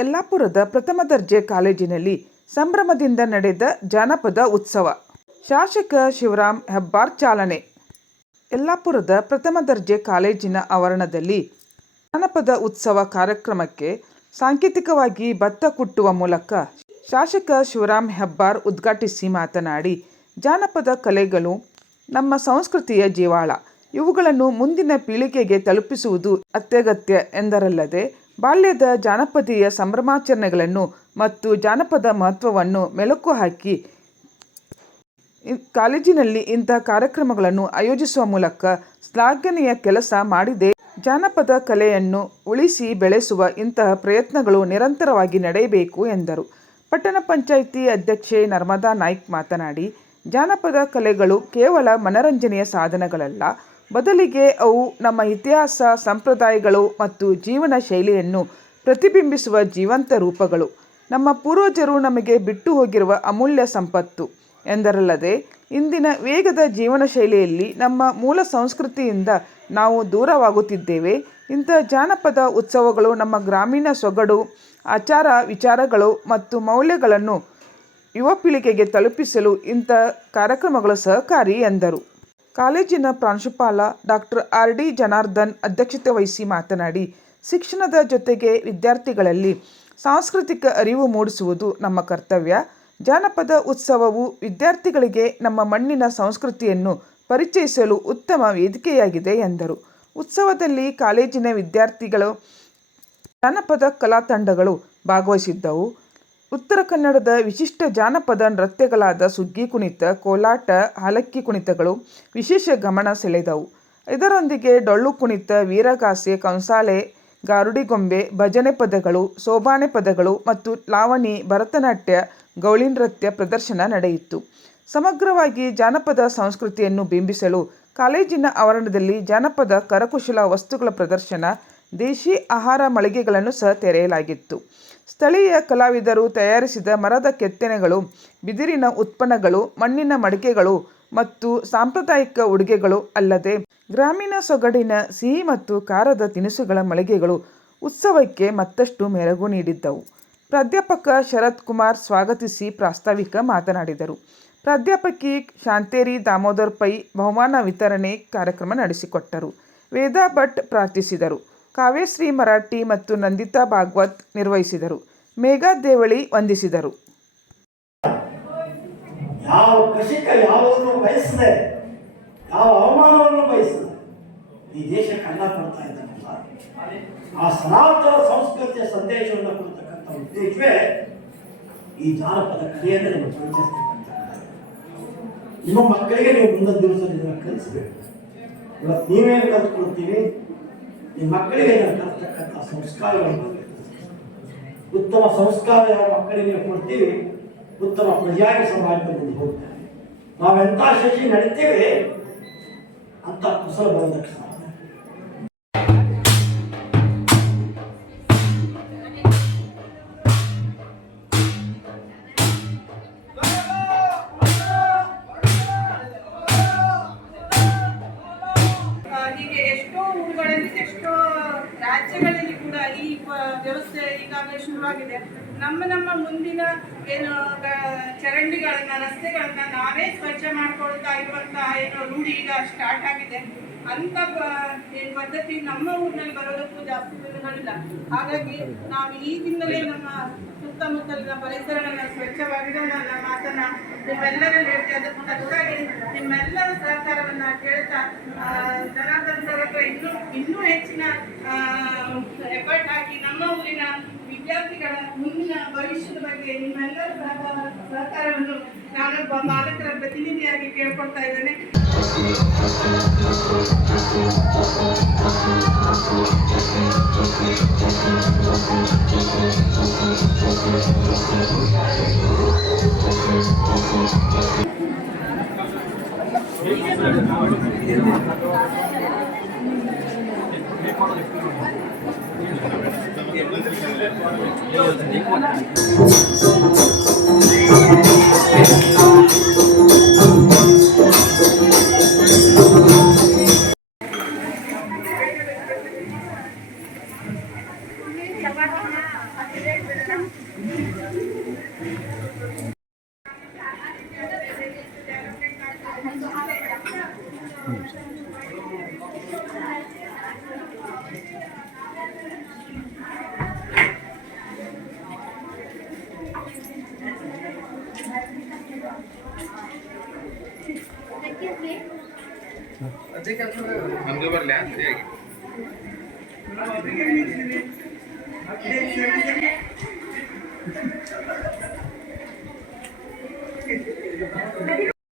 ಯಲ್ಲಾಪುರದ ಪ್ರಥಮ ದರ್ಜೆ ಕಾಲೇಜಿನಲ್ಲಿ ಸಂಭ್ರಮದಿಂದ ನಡೆದ ಜಾನಪದ ಉತ್ಸವ. ಶಾಸಕ ಶಿವರಾಮ್ ಹೆಬ್ಬಾರ್ ಚಾಲನೆ. ಯಲ್ಲಾಪುರದ ಪ್ರಥಮ ದರ್ಜೆ ಕಾಲೇಜಿನ ಆವರಣದಲ್ಲಿ ಜಾನಪದ ಉತ್ಸವ ಕಾರ್ಯಕ್ರಮಕ್ಕೆ ಸಾಂಕೇತಿಕವಾಗಿ ಭತ್ತ ಕುಟ್ಟುವ ಮೂಲಕ ಶಾಸಕ ಶಿವರಾಮ್ ಹೆಬ್ಬಾರ್ ಉದ್ಘಾಟಿಸಿ ಮಾತನಾಡಿ, ಜಾನಪದ ಕಲೆಗಳು ನಮ್ಮ ಸಂಸ್ಕೃತಿಯ ಜೀವಾಳ. ಇವುಗಳನ್ನು ಮುಂದಿನ ಪೀಳಿಗೆಗೆ ತಲುಪಿಸುವುದು ಅತ್ಯಗತ್ಯ ಎಂದರಲ್ಲದೆ, ಬಾಲ್ಯದ ಜಾನಪದೀಯ ಸಂಭ್ರಮಾಚರಣೆಗಳನ್ನು ಮತ್ತು ಜಾನಪದ ಮಹತ್ವವನ್ನು ಮೆಲುಕು ಹಾಕಿ ಕಾಲೇಜಿನಲ್ಲಿ ಇಂಥ ಕಾರ್ಯಕ್ರಮಗಳನ್ನು ಆಯೋಜಿಸುವ ಮೂಲಕ ಶ್ಲಾಘನೀಯ ಕೆಲಸ ಮಾಡಿದೆ. ಜಾನಪದ ಕಲೆಯನ್ನು ಉಳಿಸಿ ಬೆಳೆಸುವ ಇಂತಹ ಪ್ರಯತ್ನಗಳು ನಿರಂತರವಾಗಿ ನಡೆಯಬೇಕು ಎಂದರು. ಪಟ್ಟಣ ಪಂಚಾಯಿತಿ ಅಧ್ಯಕ್ಷೆ ನರ್ಮದಾ ನಾಯ್ಕ್ ಮಾತನಾಡಿ, ಜಾನಪದ ಕಲೆಗಳು ಕೇವಲ ಮನರಂಜನೆಯ ಸಾಧನಗಳಲ್ಲ, ಬದಲಿಗೆ ಅವು ನಮ್ಮ ಇತಿಹಾಸ, ಸಂಪ್ರದಾಯಗಳು ಮತ್ತು ಜೀವನ ಶೈಲಿಯನ್ನು ಪ್ರತಿಬಿಂಬಿಸುವ ಜೀವಂತ ರೂಪಗಳು. ನಮ್ಮ ಪೂರ್ವಜರು ನಮಗೆ ಬಿಟ್ಟು ಹೋಗಿರುವ ಅಮೂಲ್ಯ ಸಂಪತ್ತು ಎಂದರಲ್ಲದೆ, ಇಂದಿನ ವೇಗದ ಜೀವನ ಶೈಲಿಯಲ್ಲಿ ನಮ್ಮ ಮೂಲ ಸಂಸ್ಕೃತಿಯಿಂದ ನಾವು ದೂರವಾಗುತ್ತಿದ್ದೇವೆ. ಇಂಥ ಜಾನಪದ ಉತ್ಸವಗಳು ನಮ್ಮ ಗ್ರಾಮೀಣ ಸೊಗಡು, ಆಚಾರ ವಿಚಾರಗಳು ಮತ್ತು ಮೌಲ್ಯಗಳನ್ನು ಯುವ ಪೀಳಿಗೆಗೆ ತಲುಪಿಸಲು ಇಂಥ ಕಾರ್ಯಕ್ರಮಗಳು ಸಹಕಾರಿ ಎಂದರು. ಕಾಲೇಜಿನ ಪ್ರಾಂಶುಪಾಲ ಡಾಕ್ಟರ್ ಆರ್ ಡಿ ಜನಾರ್ದನ್ ಅಧ್ಯಕ್ಷತೆ ವಹಿಸಿ ಮಾತನಾಡಿ, ಶಿಕ್ಷಣದ ಜೊತೆಗೆ ವಿದ್ಯಾರ್ಥಿಗಳಲ್ಲಿ ಸಾಂಸ್ಕೃತಿಕ ಅರಿವು ಮೂಡಿಸುವುದು ನಮ್ಮ ಕರ್ತವ್ಯ. ಜಾನಪದ ಉತ್ಸವವು ವಿದ್ಯಾರ್ಥಿಗಳಿಗೆ ನಮ್ಮ ಮಣ್ಣಿನ ಸಂಸ್ಕೃತಿಯನ್ನು ಪರಿಚಯಿಸಲು ಉತ್ತಮ ವೇದಿಕೆಯಾಗಿದೆ ಎಂದರು. ಉತ್ಸವದಲ್ಲಿ ಕಾಲೇಜಿನ ವಿದ್ಯಾರ್ಥಿಗಳು, ಜಾನಪದ ಕಲಾ ತಂಡಗಳು ಭಾಗವಹಿಸಿದ್ದವು. ಉತ್ತರ ಕನ್ನಡದ ವಿಶಿಷ್ಟ ಜಾನಪದ ನೃತ್ಯಗಳಾದ ಸುಗ್ಗಿ ಕುಣಿತ, ಕೋಲಾಟ, ಹಾಲಕ್ಕಿ ಕುಣಿತಗಳು ವಿಶೇಷ ಗಮನ ಸೆಳೆದವು. ಇದರೊಂದಿಗೆ ಡೊಳ್ಳು ಕುಣಿತ, ವೀರಗಾಸೆ, ಕಂಸಾಳೆ, ಗಾರುಡಿಗೊಂಬೆ, ಭಜನೆ ಪದಗಳು, ಸೋಬಾನೆ ಪದಗಳು ಮತ್ತು ಲಾವಣಿ, ಭರತನಾಟ್ಯ, ಗೌಳಿ ನೃತ್ಯ ಪ್ರದರ್ಶನ ನಡೆಯಿತು. ಸಮಗ್ರವಾಗಿ ಜಾನಪದ ಸಂಸ್ಕೃತಿಯನ್ನು ಬಿಂಬಿಸಲು ಕಾಲೇಜಿನ ಆವರಣದಲ್ಲಿ ಜಾನಪದ ಕರಕುಶಲ ವಸ್ತುಗಳ ಪ್ರದರ್ಶನ, ದೇಶಿ ಆಹಾರ ಮಳಿಗೆಗಳನ್ನು ಸಹ ತೆರೆಯಲಾಗಿತ್ತು. ಸ್ಥಳೀಯ ಕಲಾವಿದರು ತಯಾರಿಸಿದ ಮರದ ಕೆತ್ತನೆಗಳು, ಬಿದಿರಿನ ಉತ್ಪನ್ನಗಳು, ಮಣ್ಣಿನ ಮಡಿಕೆಗಳು ಮತ್ತು ಸಾಂಪ್ರದಾಯಿಕ ಉಡುಗೆಗಳು ಅಲ್ಲದೆ ಗ್ರಾಮೀಣ ಸೊಗಡಿನ ಸಿಹಿ ಮತ್ತು ಖಾರದ ತಿನಿಸುಗಳ ಮಳಿಗೆಗಳು ಉತ್ಸವಕ್ಕೆ ಮತ್ತಷ್ಟು ಮೆರುಗು ನೀಡಿದ್ದವು. ಪ್ರಾಧ್ಯಾಪಕ ಶರತ್ ಕುಮಾರ್ ಸ್ವಾಗತಿಸಿ ಪ್ರಾಸ್ತಾವಿಕ ಮಾತನಾಡಿದರು. ಪ್ರಾಧ್ಯಾಪಕಿ ಶಾಂತೇರಿ ದಾಮೋದರ್ ಪೈ ಬಹುಮಾನ ವಿತರಣೆ ಕಾರ್ಯಕ್ರಮ ನಡೆಸಿಕೊಟ್ಟರು. ವೇದಾ ಭಟ್ ಪ್ರಾರ್ಥಿಸಿದರು. ಕಾವ್ಯಶ್ರೀ ಮರಾಠಿ ಮತ್ತು ನಂದಿತಾ ಭಾಗವತ್ ನಿರ್ವಹಿಸಿದರು. ಮೇಘಾ ದೇವಳಿ ವಂದಿಸಿದರು. ಯಾವ ಕೃಷಿಕ ಯಾವುದನ್ನು ಬಯಸದೆ, ಯಾವ ಅವಮಾನವನ್ನು ಬಯಸದೆ ಈ ದೇಶಕ್ಕೆ ಅನ್ನ ಕೊಡ್ತಾ ಇದ್ದಾನಲ್ಲ, ಆ ಸನಾತನ ಸಂಸ್ಕೃತಿಯ ಸಂದೇಶವನ್ನು ಕೊಡ್ತಕ್ಕಂಥ ಉದ್ದೇಶವೇ ಈ ಜಾನಪದ ಕಲೆಯನ್ನು ನೀವು ಪರಿಚಯಿಸ್ತಕ್ಕಂಥ. ನಿಮ್ಮ ಮಕ್ಕಳಿಗೆ ನೀವು ಮುಂದಿನ ದಿವಸದಲ್ಲಿ ಕಲಿಸಬೇಕು. ಇವತ್ತು ನೀವೇನು ಕಲ್ತ್ಕೊಳ್ತೀವಿ, ನಿಮ್ಮ ಮಕ್ಕಳಿಗೆ ಕಲಿಸ್ತಕ್ಕಂಥ ಸಂಸ್ಕಾರಗಳನ್ನು ಉತ್ತಮ ಸಂಸ್ಕಾರ ಯಾವ ಮಕ್ಕಳಿಗೆ ನೀವು ಕೊಡ್ತೀವಿ, ಉತ್ತಮ ಪ್ರಜಾಗಿ ಸಮಾಜದಲ್ಲಿ ಹೋಗ್ತಾರೆ. ನಾವೆಂಥ ಶಶಿ ನಡೀತೇವೆ ಅಂತ ಕುಶಲ ಬರೋದಕ್ಕೆ ಸಾಧ್ಯ. ಹೀಗೆ ಎಷ್ಟೋ ಊರುಗಳಲ್ಲಿ, ಎಷ್ಟೋ ರಾಜ್ಯಗಳಲ್ಲಿ ಕೂಡ ಈ ವ್ಯವಸ್ಥೆ ಈಗಾಗಲೇ ಶುರುವಾಗಿದೆ. ನಮ್ಮ ಮುಂದಿನ ಏನು ಚರಂಡಿಗಳನ್ನ, ರಸ್ತೆಗಳನ್ನ ನಾವೇ ಸ್ವಚ್ಛ ಮಾಡ್ಕೊಳ್ತಾ ಇರುವಂತಹ ಏನು ರೂಢಿ ಈಗ ಸ್ಟಾರ್ಟ್ ಆಗಿದೆ. ಅಂತ ಏನು ಪದ್ಧತಿ ನಮ್ಮ ಊರಿನಲ್ಲಿ ಬರೋದಕ್ಕೂ ಜಾಸ್ತಿ ದಿನಗಳಿಲ್ಲ. ಹಾಗಾಗಿ ನಾವು ಈಗಿಂದಲೇ ನಮ್ಮ ಸುತ್ತಮುತ್ತಲಿನ ಪರಿಸರವನ್ನು ಸ್ವಚ್ಛವಾಗಿಡೋಣ ಅನ್ನೋ ಮಾತನ್ನ ನಿಮ್ಮೆಲ್ಲರಲ್ಲಿ ಹೇಳ್ತೀವಿ. ಅದಕ್ಕಾಗಿ ನಿಮ್ಮೆಲ್ಲರ ಸಹಕಾರವನ್ನು ಕೇಳ್ತಾ ಜನಾರ್ದನ್ ಸರ್ ಹತ್ರ ಇನ್ನೂ ಹೆಚ್ಚಿನ ಎಫರ್ಟ್ ಹಾಕಿ ನಮ್ಮ ಊರಿನ ವಿದ್ಯಾರ್ಥಿಗಳ ಮುಂದಿನ ಭವಿಷ್ಯದ ಬಗ್ಗೆ ನಿಮ್ಮೆಲ್ಲರ ಸಹಕಾರವನ್ನು ನಾನೊಬ್ಬ ಪಾಲಕರ ಪ್ರತಿನಿಧಿಯಾಗಿ ಕೇಳ್ಕೊಳ್ತಾ ಇದ್ದೇನೆ. ನಮ್ಗೆ ಬರ್ಲಿ ಸರಿಯಾಗಿ